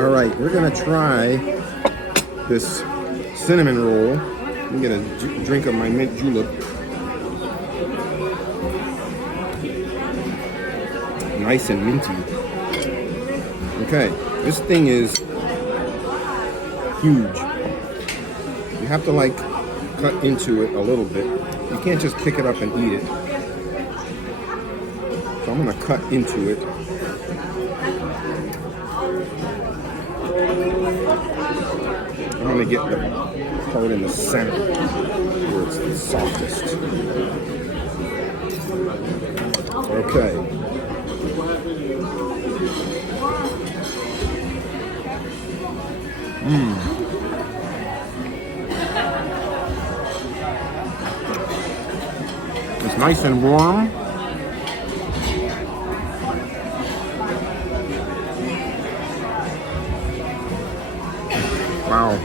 All right, we're gonna try this cinnamon roll. Let me get a drink of my mint julep. Nice and minty. Okay, this thing is huge. You have to like cut into it a little bit. You can't just pick it up and eat it. So I'm gonna cut into it. I'm gonna get the part in the center where it's the softest. Okay. It's nice and warm. Wow.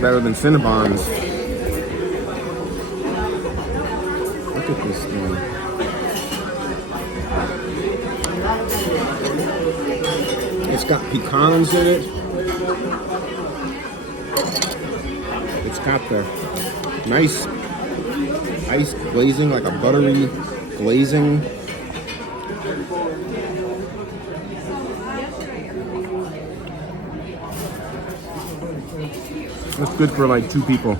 Better than Cinnabons. Look at this thing. It's got pecans in it. It's got the nice ice glazing, like a buttery glazing. That's good for like 2 people.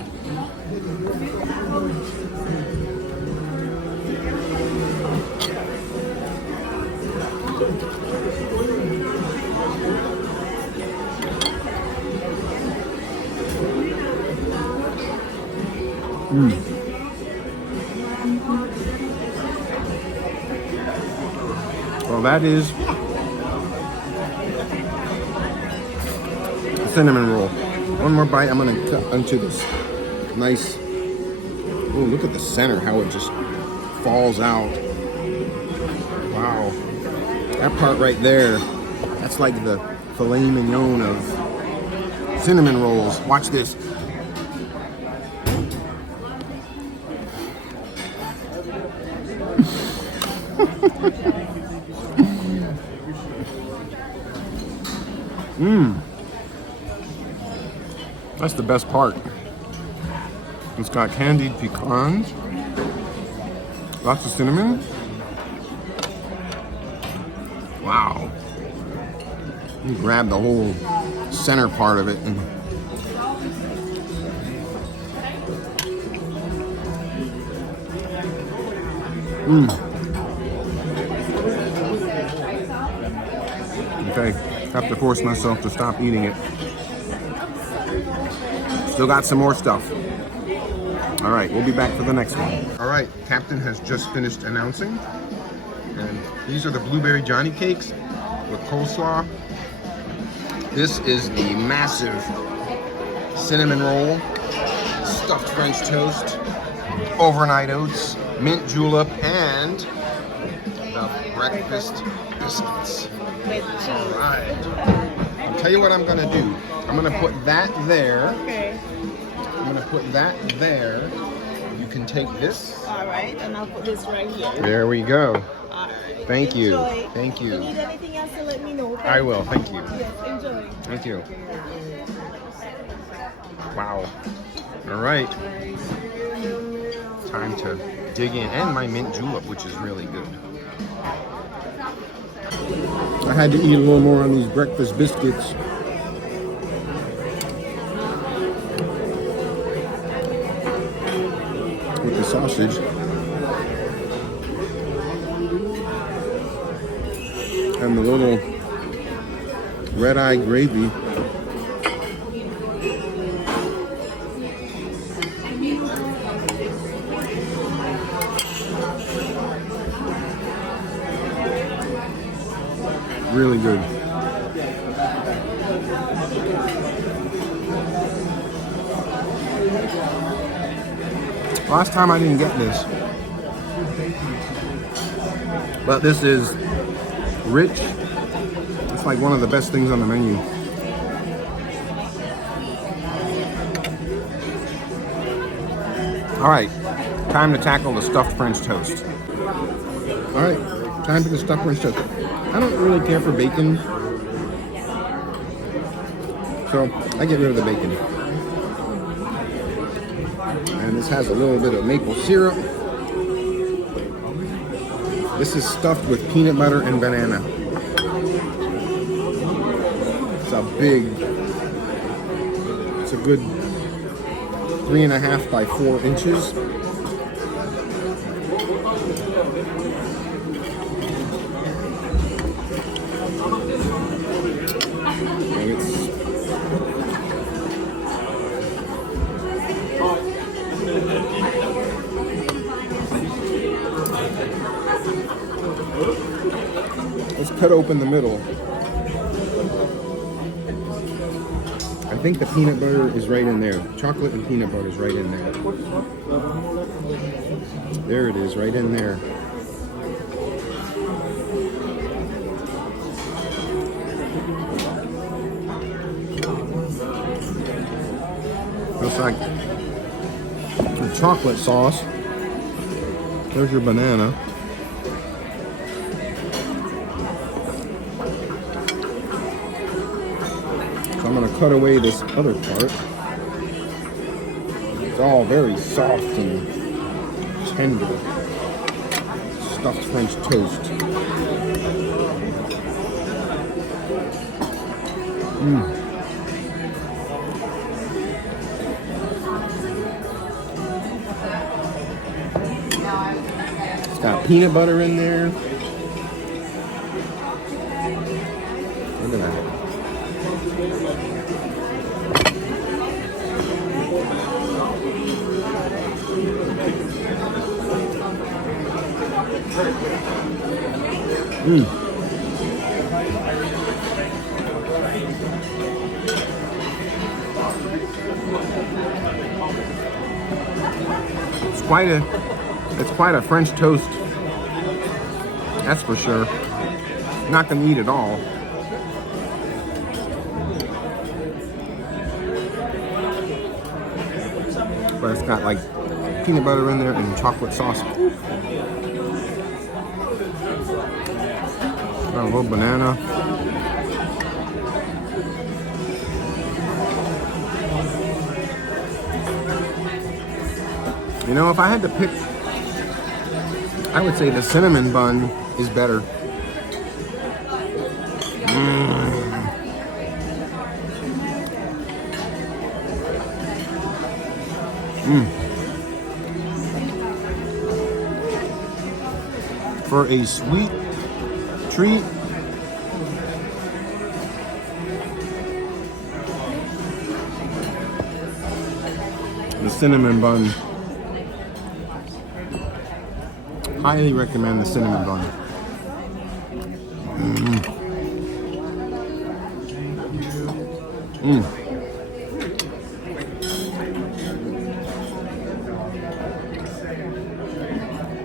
Well, that is a cinnamon roll. One more bite, I'm gonna cut into this nice, oh, look at the center, how it just falls out. Wow. That part right there, that's like the filet mignon of cinnamon rolls. Watch this. That's the best part. It's got candied pecans, lots of cinnamon. Wow. You grab the whole center part of it and okay, have to force myself to stop eating it. Still got some more stuff. All right, we'll be back for the next one. All right, Captain has just finished announcing. And these are the blueberry Johnny cakes with coleslaw. This is the massive cinnamon roll, stuffed French toast, overnight oats, mint julep, and the breakfast biscuits. All right. I'll tell you what I'm gonna do. I'm gonna put that there. Okay. I'm gonna put that there. You can take this. All right, and I'll put this right here. There we go. All right. Thank you. Enjoy. Thank you. If you need anything else, to let me know. Okay? I will. Thank you. Yes, enjoy. Thank you. Wow. All right. Time to dig in. And my mint julep, which is really good. I had to eat a little more on these breakfast biscuits. With the sausage. And the little red-eye gravy. Really good. Last time I didn't get this. But this is rich. It's like one of the best things on the menu. All right, time to tackle the stuffed French toast. All right, time for the stuffed French toast. I don't really care for bacon So I get rid of the bacon. And this has a little bit of maple syrup. This is stuffed with peanut butter and banana. It's a good 3.5 by 4 inches. Let's cut open the middle. I think the peanut butter is right in there. Chocolate and peanut butter is right in there. There it is, right in there. Looks like the chocolate sauce. There's your banana. So I'm going to cut away this other part. It's all very soft and tender. Stuffed French toast. It's got peanut butter in there. Look at that. It's quite a French toast. That's for sure. Not gonna eat it all. But it's got like peanut butter in there and chocolate sauce. Got a little banana. You know, if I had to pick, I would say the cinnamon bun is better. For a sweet treat, the cinnamon bun. Highly recommend the cinnamon bun.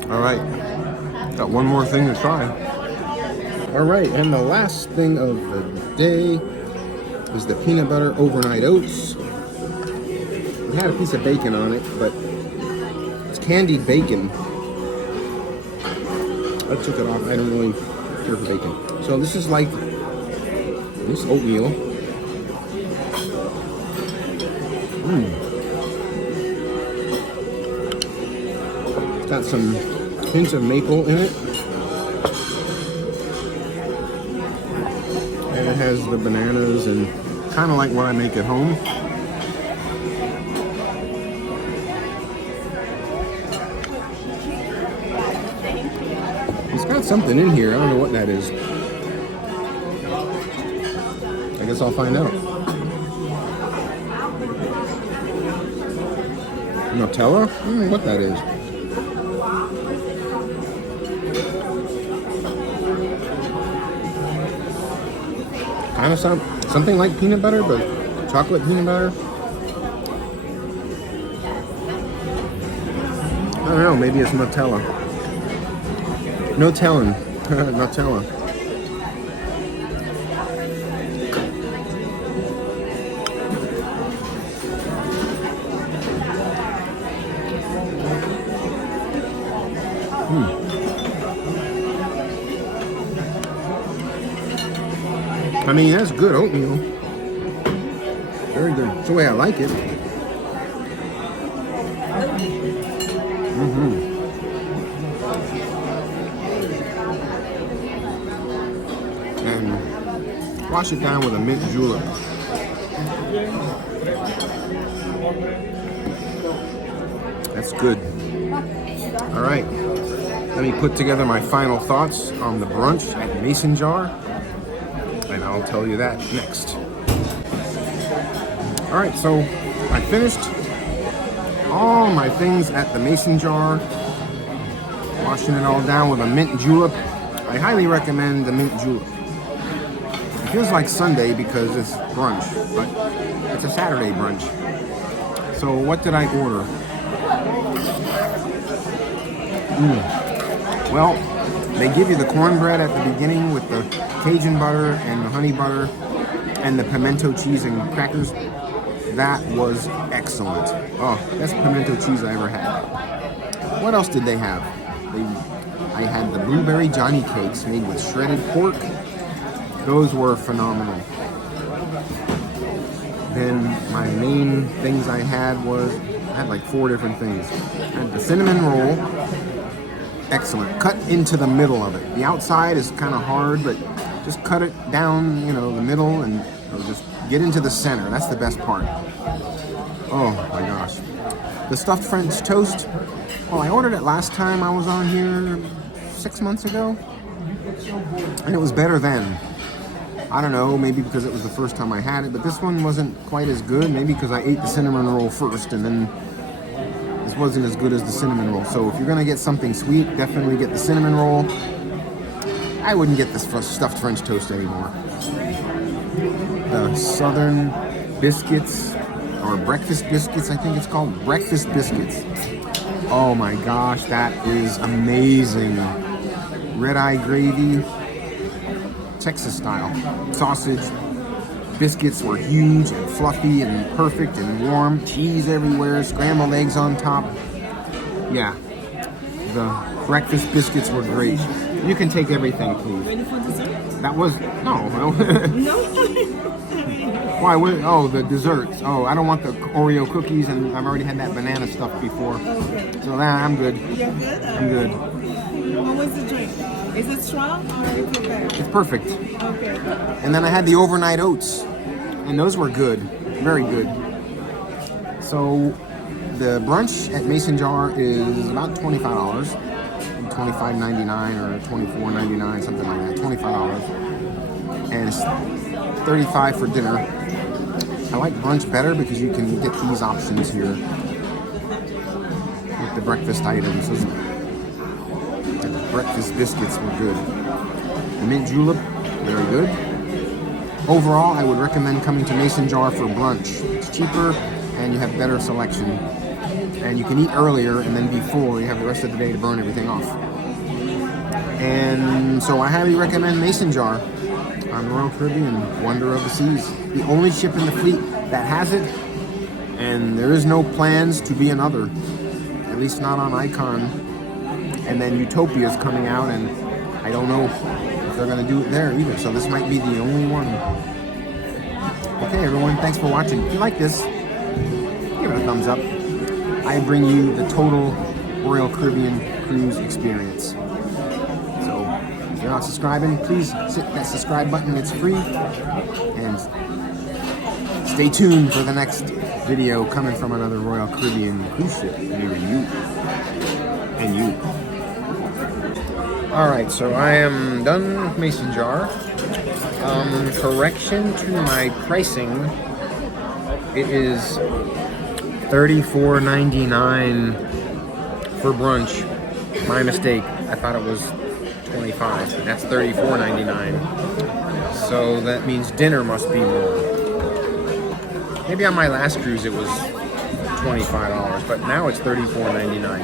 All right, got one more thing to try. All right, and the last thing of the day is the peanut butter overnight oats. It had a piece of bacon on it, but it's candied bacon. I took it off. I don't really care for bacon. So this is like this oatmeal. It's got some hints of maple in it. And it has the bananas and kind of like what I make at home. It's got something in here. I don't know what that is. I guess I'll find out. Nutella? I don't know what that is. Kind of something like peanut butter, but chocolate peanut butter. I don't know. Maybe it's Nutella. No telling. Nutella. I mean, that's good oatmeal. Very good. It's the way I like it. And wash it down with a mint julep. That's good. All right. Let me put together my final thoughts on the brunch at MasonJar, and I'll tell you that next. All right, so I finished all my things at the MasonJar, washing it all down with a mint julep. I highly recommend the mint julep. It feels like Sunday because it's brunch, but it's a Saturday brunch. So what did I order? Well, they give you the cornbread at the beginning with the Cajun butter and the honey butter and the pimento cheese and crackers. That was excellent. Oh, best pimento cheese I ever had. What else did they have? I had the blueberry Johnny cakes made with shredded pork. Those were phenomenal. Then my main things I had like 4 different things. I had the cinnamon roll. Excellent. Cut into the middle of it. The outside is kind of hard, but just cut it down, the middle, and just get into the center. That's the best part. Oh my gosh. The stuffed French toast. Well, I ordered it last time I was on here 6 months ago, and it was better then. I don't know, maybe because it was the first time I had it, but this one wasn't quite as good. Maybe because I ate the cinnamon roll first, and then this wasn't as good as the cinnamon roll. So if you're gonna get something sweet, definitely get the cinnamon roll. I wouldn't get this stuffed French toast anymore. The Southern biscuits, or breakfast biscuits, I think it's called. Breakfast biscuits. Oh my gosh, that is amazing. Red eye gravy, Texas style. Sausage. Biscuits were huge and fluffy and perfect and warm. Cheese everywhere, scrambled eggs on top. Yeah, the breakfast biscuits were great. You can take everything, please. Ready for dessert? That was, no. No. Why, oh, the desserts. Oh, I don't want the Oreo cookies, and I've already had that banana stuff before. Okay. So I'm good. You're good? I'm good. What was the drink? Is it strong or is it better? It's perfect. Okay. And then I had the overnight oats, and those were good. Very good. So the brunch at MasonJar is about $25. $25.99 or $24.99, something like that. $25. And it's $35 for dinner. I like brunch better because you can get these options here with the breakfast items. The breakfast biscuits were good. The mint julep, very good. Overall, I would recommend coming to MasonJar for brunch. It's cheaper and you have better selection. And you can eat earlier and then be full. You have the rest of the day to burn everything off. And so I highly recommend MasonJar on the Royal Caribbean, Wonder of the Seas. The only ship in the fleet that has it, and there is no plans to be another, at least not on Icon. And then Utopia's coming out, and I don't know if they're going to do it there either, so this might be the only one. Okay, everyone, thanks for watching. If you like this, give it a thumbs up. I bring you the total Royal Caribbean cruise experience. So if you're not subscribing, please hit that subscribe button. It's free. And stay tuned for the next video coming from another Royal Caribbean cruise ship near you and you. Alright, so I am done with MasonJar. Correction to my pricing. It is $34.99 for brunch. My mistake. I thought it was $25. That's $34.99. So that means dinner must be more. Maybe on my last cruise it was $25, but now it's $34.99.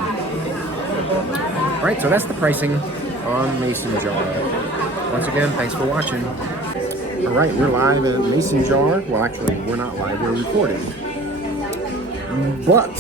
Alright, so that's the pricing on MasonJar. Once again, thanks for watching. Alright, we're live at MasonJar. Well, actually, we're not live, we're recording. But